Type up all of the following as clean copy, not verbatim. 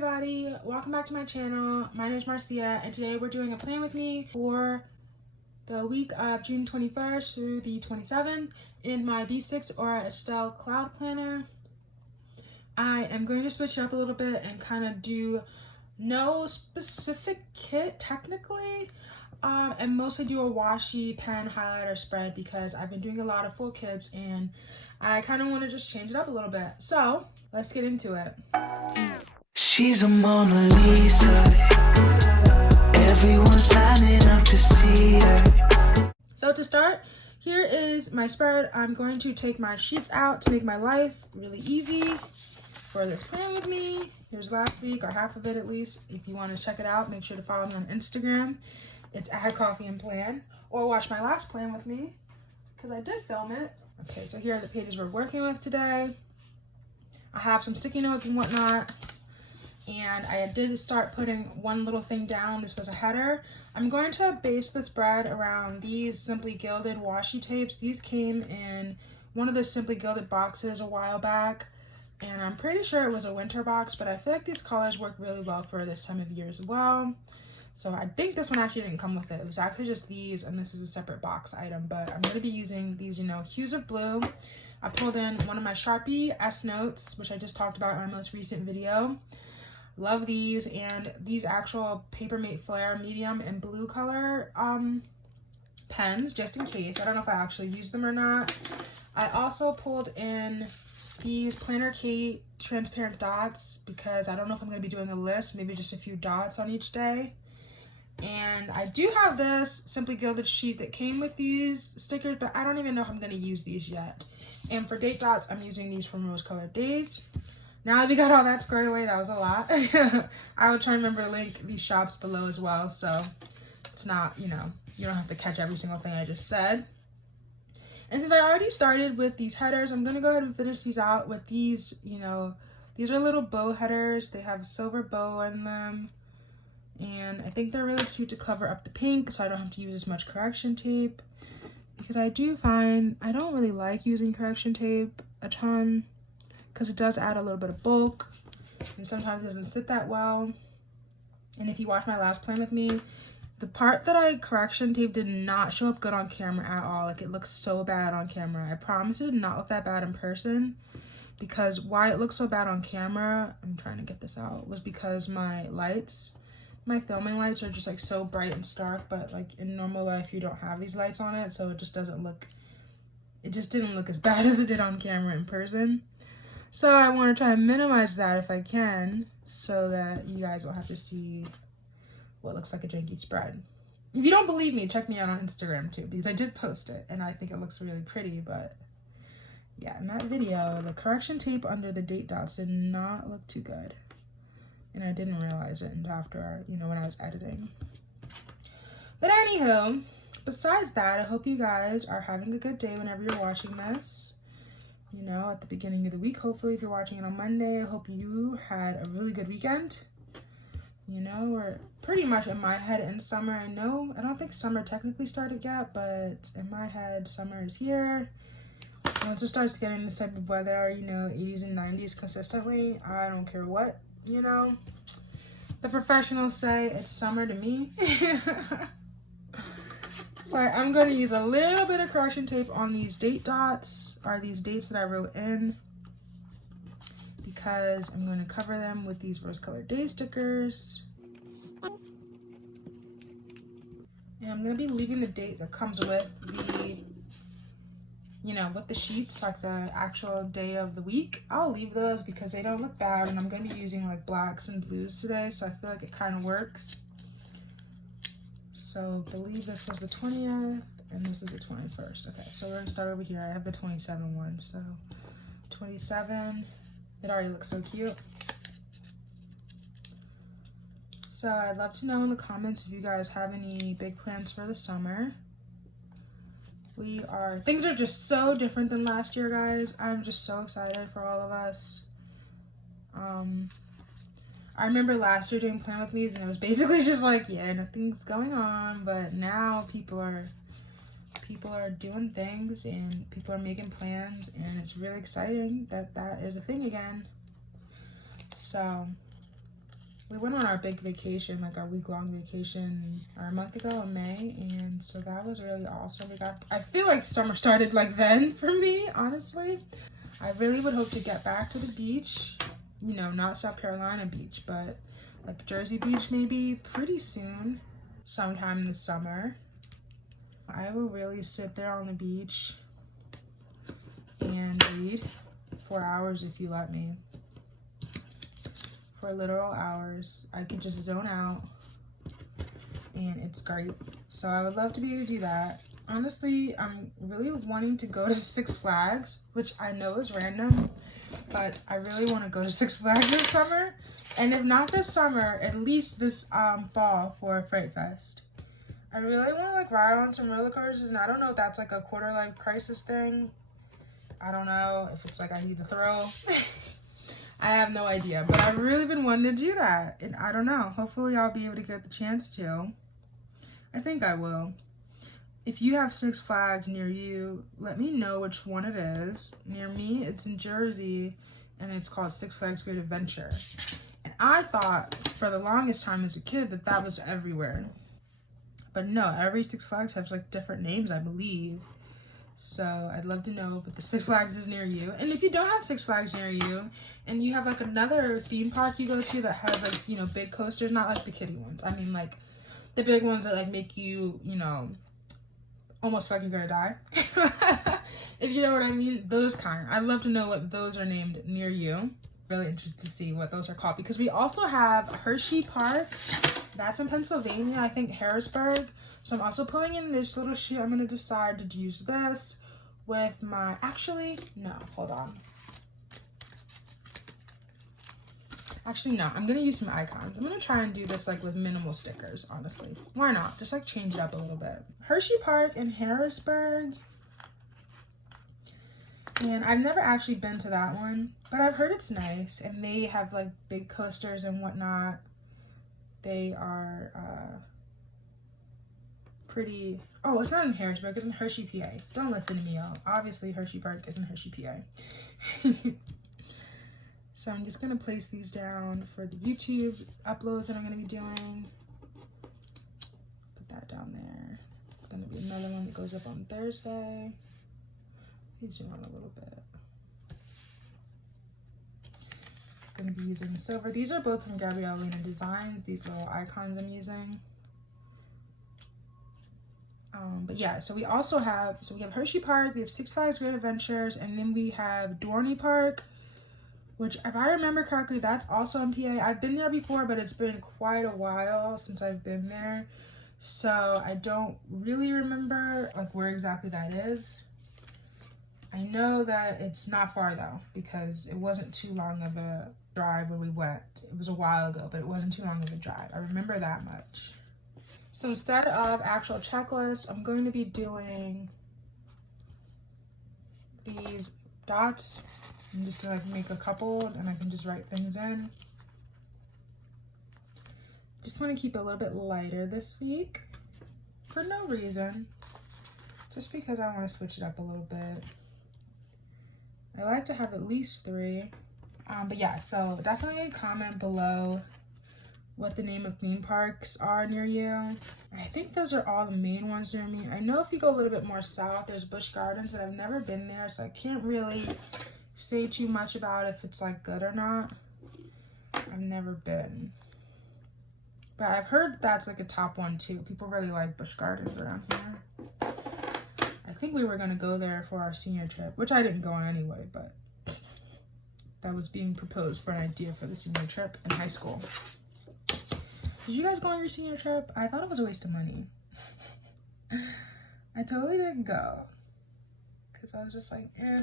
everybody, welcome back to my channel. My name is Marcia and today we're doing a plan with me for the week of June 21st through the 27th in my B6 or Estelle Cloud Planner. I am going to switch it up a little bit and kind of do no specific kit technically, and mostly do a washi pen highlighter spread because I've been doing a lot of full kits and I kind of want to just change it up a little bit. So let's get into it. She's a Mona Lisa. Everyone's lining up to see her. So to start, here is my spread. I'm going to take my sheets out to make my life really easy for this plan with me. Here's last week, or half of it at least. If you want to check it out, make sure to follow me on Instagram. It's @coffee&plan, or watch my last plan with me because I did film it. Okay, so here are the pages we're working with today. I have some sticky notes and whatnot. And I did start putting one little thing down. This was a header. I'm going to base the spread around these Simply Gilded washi tapes. These came in one of the Simply Gilded boxes a while back. And I'm pretty sure it was a winter box, but I feel like these colors work really well for this time of year as well. So I think this one actually didn't come with it. It was actually just these, and this is a separate box item. But I'm going to be using these, hues of blue. I pulled in one of my Sharpie S Notes, which I just talked about in my most recent video. Love these, and these actual Papermate Flare medium and blue color pens, just in case. I don't know if I actually use them or not. I also pulled in these Planner Kate transparent dots because I don't know if I'm going to be doing a list, maybe just a few dots on each day. And I do have this Simply Gilded sheet that came with these stickers, but I don't even know if I'm going to use these yet. And for date dots, I'm using these from Rose Colored Days. Now that we got all that squared away, that was a lot. I will try and remember to link these shops below as well, so it's not, you don't have to catch every single thing I just said. And since I already started with these headers, I'm going to go ahead and finish these out with these, these are little bow headers. They have a silver bow in them. And I think they're really cute to cover up the pink, so I don't have to use as much correction tape. Because I do find I don't really like using correction tape a ton, because it does add a little bit of bulk and sometimes it doesn't sit that well. And if you watch my last plan with me, the part that I correction tape did not show up good on camera at all. Like, it looks so bad on camera. I promise it did not look that bad in person, because why it looks so bad on camera, I'm trying to get this out, was because my filming lights are just like so bright and stark, but like in normal life you don't have these lights on it, so it just didn't look as bad as it did on camera in person. So I want to try and minimize that if I can, so that you guys will have to see what looks like a janky spread. If you don't believe me, check me out on Instagram too, because I did post it and I think it looks really pretty. But yeah, in that video, the correction tape under the date dots did not look too good. And I didn't realize it until after, when I was editing. But anywho, besides that, I hope you guys are having a good day whenever you're watching this. At the beginning of the week, hopefully if you're watching it on Monday, I hope you had a really good weekend. We're pretty much in my head in summer. I don't think summer technically started yet, but in my head, summer is here. Once it starts getting this type of weather, 80s and 90s consistently, I don't care what, the professionals say, it's summer to me. So I'm going to use a little bit of correction tape on these date dots, or these dates that I wrote in, because I'm going to cover them with these Rose Colored Days stickers. And I'm going to be leaving the date that comes with the, with the sheets, like the actual day of the week. I'll leave those because they don't look bad, and I'm going to be using like blacks and blues today, so I feel like it kind of works. So I believe this was the 20th and this is the 21st. Okay, so we're gonna start over here. I have the 27 one. So 27, it already looks so cute. So I'd love to know in the comments if you guys have any big plans for the summer. Things are just so different than last year, guys. I'm just so excited for all of us. I remember last year doing Plan With Me's and it was basically just like, yeah, nothing's going on, but now people are doing things and people are making plans, and it's really exciting that that is a thing again. So We went on our big vacation, like our week-long vacation, a month ago in May, and so that was really awesome. I feel like summer started like then for me, honestly. I really would hope to get back to the beach, you know, not South Carolina beach, but like Jersey Beach maybe pretty soon, sometime this summer. I will really sit there on the beach and read for hours if you let me. For literal hours. I could just zone out and it's great. So I would love to be able to do that. Honestly, I'm really wanting to go to Six Flags, which I know is random, but I really want to go to Six Flags this summer. And if not this summer, at least this fall for Fright Fest. I really want to like ride on some roller coasters, and I don't know if that's like a quarter life crisis thing. I don't know if it's like I need to throw. I have no idea, but I've really been wanting to do that, and I don't know. Hopefully I'll be able to get the chance to. I think I will. If you have Six Flags near you, let me know which one it is. Near me, it's in Jersey, and it's called Six Flags Great Adventure. And I thought for the longest time as a kid that that was everywhere. But no, every Six Flags has like different names, I believe. So I'd love to know if the Six Flags is near you. And if you don't have Six Flags near you, and you have like another theme park you go to that has like, you know, big coasters, not like the kiddie ones. I mean like the big ones that like make you, you know, almost feel like you're gonna die. If you know what I mean, those kind. I'd love to know what those are named near you. Really interested to see what those are called, because we also have Hershey Park. That's in Pennsylvania, I think Harrisburg. So I'm also pulling in this little sheet. I'm gonna decide to use this with my, actually, no, hold on. Actually, no, I'm gonna use some icons. I'm gonna try and do this like with minimal stickers, honestly. Why not? Just like change it up a little bit. Hershey Park in Harrisburg. And I've never actually been to that one, but I've heard it's nice, and they have like big coasters and whatnot. They are pretty, oh, it's not in Harrisburg, it's in Hershey, PA. Don't listen to me, y'all. Obviously, Hershey Park is in Hershey, PA. So I'm just gonna place these down for the YouTube uploads that I'm gonna be doing. Put that down there. It's gonna be another one that goes up on Thursday. Please zoom on a little bit. I'm gonna be using silver. These are both from Gabrielina Designs, these little icons I'm using. But yeah, so we also have, we have Hershey Park, we have Six Flags Great Adventures, and then we have Dorney Park, which if I remember correctly, that's also in PA. I've been there before, but it's been quite a while since I've been there. So I don't really remember like where exactly that is. I know that it's not far though, because it wasn't too long of a drive when we went. It was a while ago, but it wasn't too long of a drive. I remember that much. So instead of actual checklist, I'm going to be doing these dots. I'm just gonna like make a couple and I can just write things in. Just want to keep it a little bit lighter this week for no reason. Just because I want to switch it up a little bit. I like to have at least 3. But yeah, so definitely comment below what the name of theme parks are near you. I think those are all the main ones near me. I know if you go a little bit more south, there's Busch Gardens, but I've never been there, so I can't really say too much about if it's like good or not. I've never been. But I've heard that's like a top one too. People really like Busch Gardens around here. I think we were gonna go there for our senior trip, which I didn't go on anyway, but that was being proposed for an idea for the senior trip in high school. Did you guys go on your senior trip? I thought it was a waste of money. I totally didn't go. Because I was just like, eh.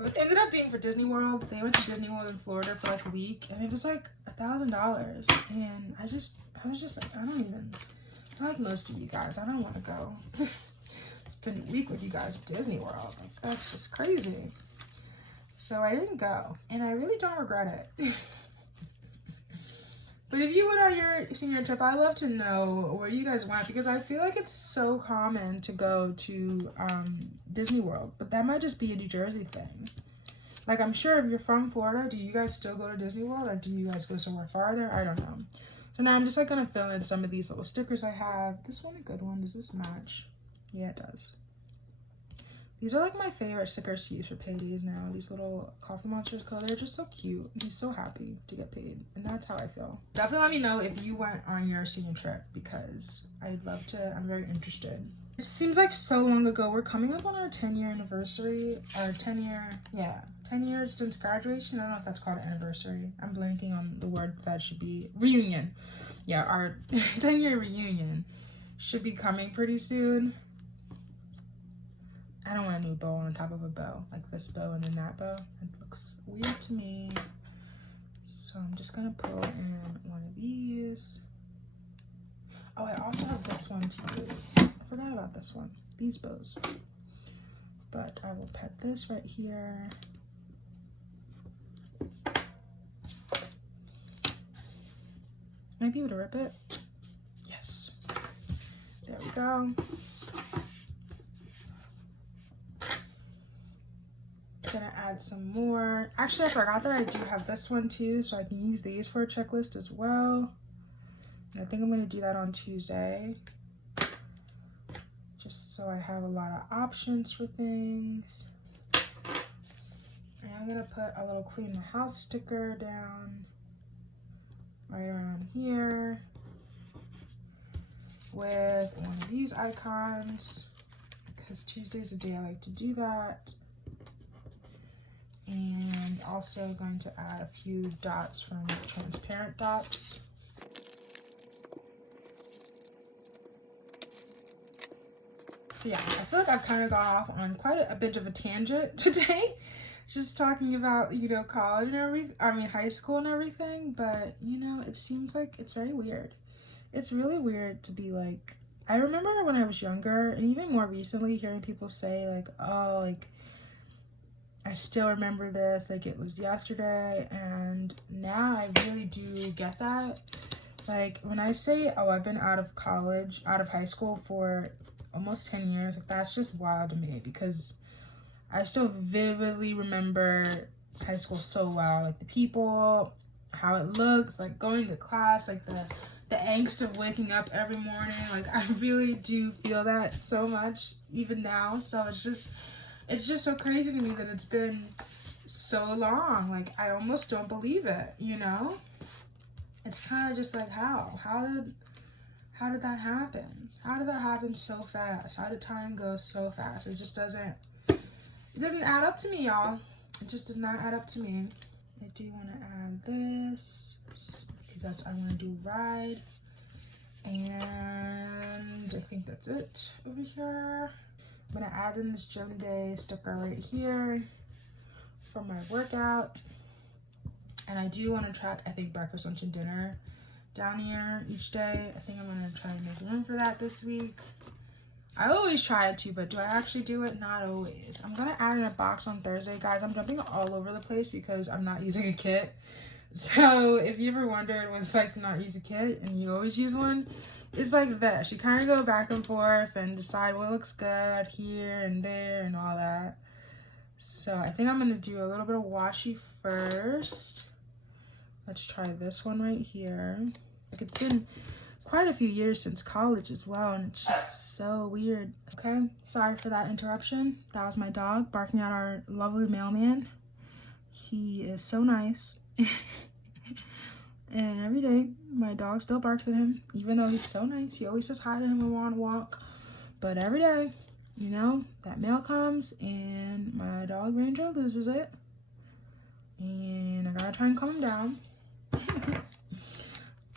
It ended up being for Disney World. They went to Disney World in Florida for like a week, and it was like $1,000. And I was just like, I like most of you guys, I don't want to go. Spend a week with you guys at Disney World. Like, that's just crazy. So I didn't go, and I really don't regret it. But if you went on your senior trip, I'd love to know where you guys went, because I feel like it's so common to go to Disney World, but that might just be a New Jersey thing. Like, I'm sure if you're from Florida, do you guys still go to Disney World or do you guys go somewhere farther? I don't know. So now I'm just like gonna fill in some of these little stickers I have. This one a good one. Does this match? Yeah, it does. These are like my favorite stickers to use for paydays now. These little coffee monsters color, they're just so cute. I'm so happy to get paid, and that's how I feel. Definitely let me know if you went on your senior trip because I'd love to. I'm very interested. It seems like so long ago. We're coming up on our 10-year anniversary. Our 10 years since graduation. I don't know if that's called an anniversary. I'm blanking on the word that should be. Reunion. Yeah, our 10-year reunion should be coming pretty soon. I don't want a new bow on top of a bow, like this bow and then that bow. It looks weird to me. So I'm just gonna pull in one of these. Oh, I also have this one to use. I forgot about this one, these bows. But I will pet this right here. Might be able to rip it. Yes. There we go. Gonna add some more. Actually, I forgot that I do have this one too, so I can use these for a checklist as well. And I think I'm gonna do that on Tuesday, just so I have a lot of options for things. And I'm gonna put a little clean the house sticker down right around here with one of these icons because Tuesday's the day I like to do that. And also going to add a few dots from transparent dots. So yeah, I feel like I've kind of got off on quite a bit of a tangent today. Just talking about, you know, college and everything, high school and everything. But, you know, it seems like it's very weird. It's really weird to be like, I remember when I was younger and even more recently hearing people say like, oh, like, I still remember this like it was yesterday, and now I really do get that. Like when I say, oh, I've been out of high school for almost 10 years, like that's just wild to me because I still vividly remember high school so well. Like the people, how it looks, like going to class, like the angst of waking up every morning. Like I really do feel that so much even now. So it's just so crazy to me that it's been so long. Like, I almost don't believe it, you know? It's kind of just like, how did that happen? How did that happen so fast? How did time go so fast? It doesn't add up to me, y'all. It just does not add up to me. I do want to add this, because I want to do ride. And I think that's it over here. I'm gonna add in this gym day sticker right here for my workout. And I do want to track, I think, breakfast, lunch, and dinner down here each day. I think I'm gonna try and make room for that this week. I always try to, but do I actually do it? Not always. I'm gonna add in a box on Thursday, guys. I'm jumping all over the place because I'm not using a kit. So if you ever wondered what it's like to not use a kit and you always use one, it's like this. You kind of go back and forth and decide what looks good here and there and all that. So I think I'm going to do a little bit of washi first. Let's try this one right here. Like it's been quite a few years since college as well, and it's just so weird. Okay, sorry for that interruption. That was my dog barking at our lovely mailman. He is so nice. And every day, my dog still barks at him, even though he's so nice. He always says hi to him when we're on a walk. But every day, you know, that mail comes and my dog Ranger loses it. And I gotta try and calm him down.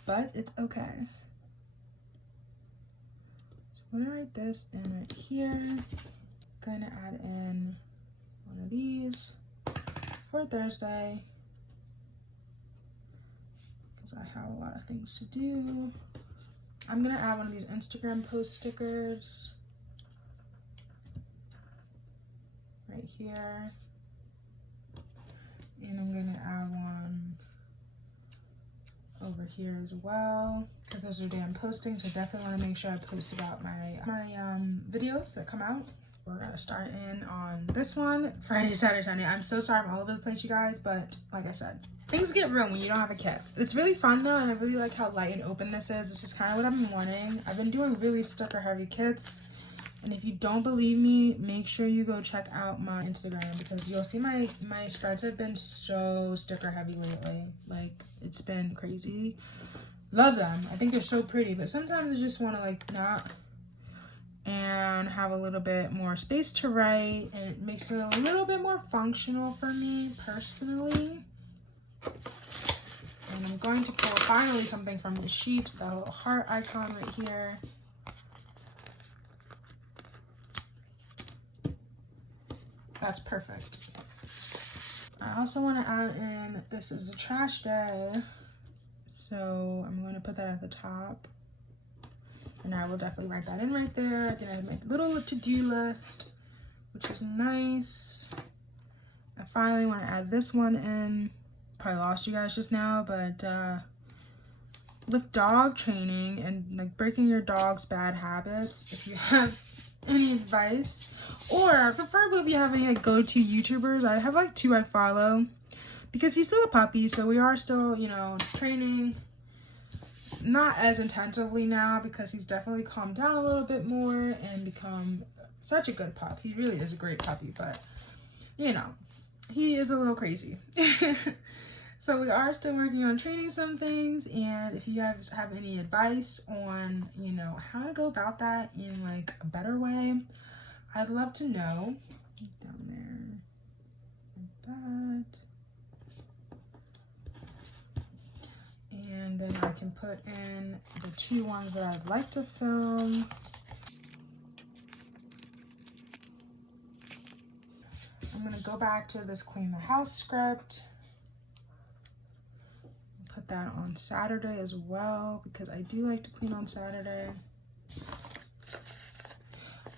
But it's okay. So I'm gonna write this in right here. Gonna add in one of these for Thursday. I have a lot of things to do. I'm gonna add one of these Instagram post stickers right here, and I'm gonna add one over here as well because those are day I'm posting. So definitely want to make sure I post about my videos that come out, we're gonna start in on this one, Friday, Saturday, Sunday. I'm so sorry I'm all over the place, you guys, but like I said, things get real when you don't have a kit. It's really fun though, and I really like how light and open this is. This is kind of what I've been wanting. I've been doing really sticker heavy kits, and if you don't believe me, make sure you go check out my Instagram, because you'll see my spreads have been so sticker heavy lately. Like, it's been crazy. Love them. I think they're so pretty, but sometimes I just want to like not and have a little bit more space to write, and it makes it a little bit more functional for me personally. And I'm going to pull finally something from the sheet, that little heart icon right here. That's perfect. I also want to add in, this is a trash day, so I'm going to put that at the top. And I will definitely write that in right there. I think I have my little to-do list, which is nice. I finally want to add this one in. Probably lost you guys just now, but with dog training and like breaking your dog's bad habits, if you have any advice, or preferably if you have any like go-to YouTubers, I have like 2 I follow, because he's still a puppy, so we are still, you know, training. Not as intensively now, because he's definitely calmed down a little bit more and become such a good pup. He really is a great puppy, but you know, he is a little crazy. So we are still working on training some things, and if you guys have any advice on, you know, how to go about that in like a better way, I'd love to know. Down there, like that. And then I can put in the 2 ones that I'd like to film. I'm gonna go back to this clean the house script. Put that on Saturday as well, because I do like to clean on Saturday.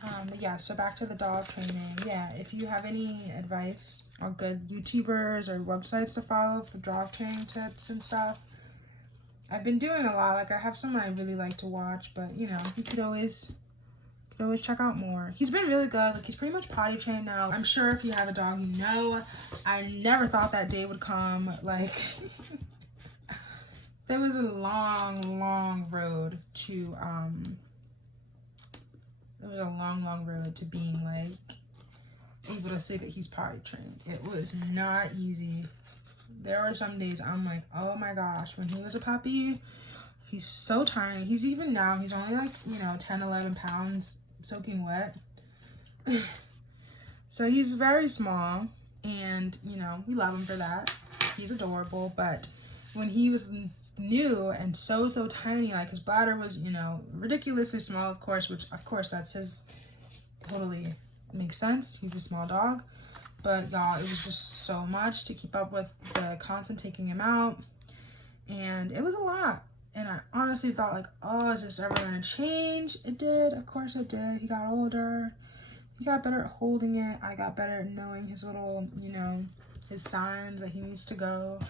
But yeah, so back to the dog training. Yeah, if you have any advice or good YouTubers or websites to follow for dog training tips and stuff, I've been doing a lot. Like, I have some I really like to watch, but you know, you could always check out more. He's been really good. Like, he's pretty much potty trained now. I'm sure if you have a dog, you know, I never thought that day would come. Like, there was a long road to road to being like able to say that he's potty trained. It was not easy. There were some days I'm like, oh my gosh, when he was a puppy, he's so tiny. He's even now, he's only like, you know, 10, 11 pounds soaking wet. So he's very small, and, you know, we love him for that. He's adorable, but when he was new and so tiny, like his bladder was, you know, ridiculously small, of course, which of course that's his, totally makes sense. He's a small dog. But y'all, it was just so much to keep up with, the constant taking him out, and it was a lot. And I honestly thought like, oh, is this ever gonna change? It did. Of course it did. He got older. He got better at holding it. I got better at knowing his little, you know, his signs that he needs to go.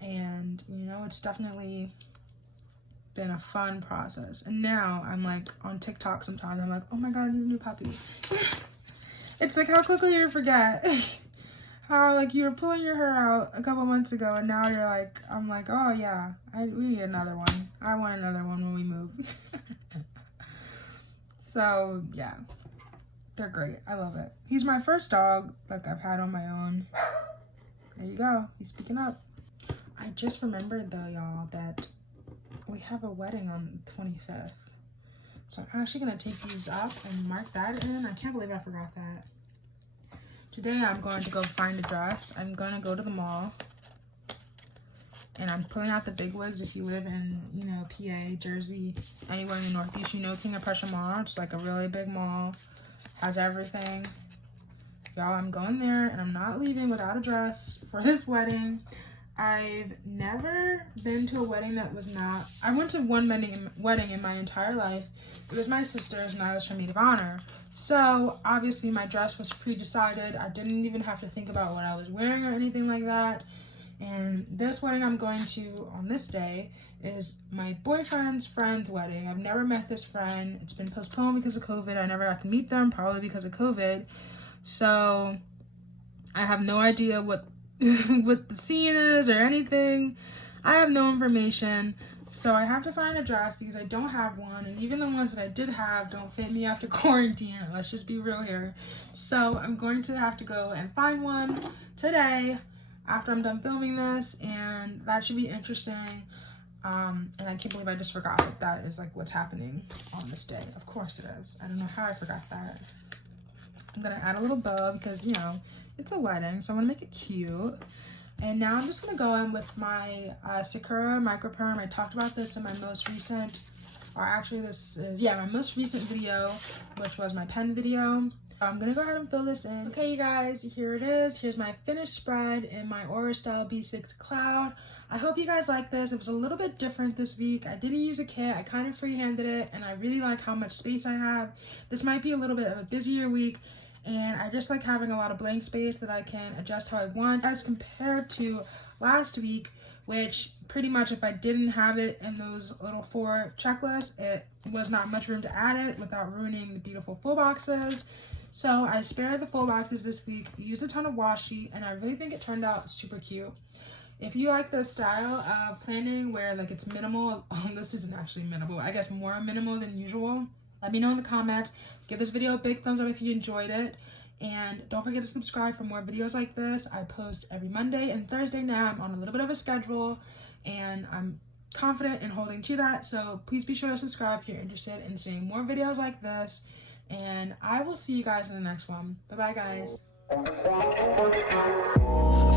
And, you know, it's definitely been a fun process. And now I'm like on TikTok sometimes. I'm like, oh my God, I need a new puppy. It's like how quickly you forget. How like you were pulling your hair out a couple months ago, and now you're like, I'm like, oh yeah, we need another one. I want another one when we move. So yeah, they're great. I love it. He's my first dog like I've had on my own. There you go. He's speaking up. I just remembered though, y'all, that we have a wedding on the 25th. So I'm actually going to take these up and mark that in. I can't believe I forgot that. Today I'm going to go find a dress. I'm going to go to the mall. And I'm pulling out the big wigs. If you live in, you know, PA, Jersey, anywhere in the Northeast, you know King of Prussia Mall. It's like a really big mall. Has everything. Y'all, I'm going there and I'm not leaving without a dress for this wedding. I've never been to a wedding that was not... I went to one wedding in my entire life. It was my sister's, and I was her maid of honor. So, obviously, my dress was pre-decided. I didn't even have to think about what I was wearing or anything like that. And this wedding I'm going to on this day is my boyfriend's friend's wedding. I've never met this friend. It's been postponed because of COVID. I never got to meet them, probably because of COVID. So I have no idea what what the scene is or anything. I have no information. So I have to find a dress because I don't have one. And even the ones that I did have don't fit me after quarantine. Let's just be real here. So I'm going to have to go and find one today after I'm done filming this. And that should be interesting. And I can't believe I just forgot that is like what's happening on this day. Of course it is. I don't know how I forgot that. I'm gonna add a little bow because, you know, it's a wedding, so I want to make it cute. And now I'm just gonna go in with my Sakura microperm. I talked about this in my most recent, or actually this is, yeah, my most recent video, which was my pen video. I'm gonna go ahead and fill this in. Okay, you guys, here it is. Here's my finished spread in my Aura Style B6 Cloud. I hope you guys like this. It was a little bit different this week. I didn't use a kit. I kind of freehanded it, and I really like how much space I have. This might be a little bit of a busier week, and I just like having a lot of blank space that I can adjust how I want as compared to last week, which pretty much if I didn't have it in those little 4 checklists, it was not much room to add it without ruining the beautiful full boxes. So I spared the full boxes this week, used a ton of washi, and I really think it turned out super cute. If you like this style of planning where like it's minimal, this isn't actually minimal, I guess more minimal than usual, let me know in the comments. Give this video a big thumbs up if you enjoyed it. And don't forget to subscribe for more videos like this. I post every Monday and Thursday now. I'm on a little bit of a schedule and I'm confident in holding to that. So please be sure to subscribe if you're interested in seeing more videos like this. And I will see you guys in the next one. Bye-bye, guys. Of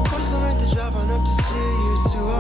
course I'm at the drop on up to see you too.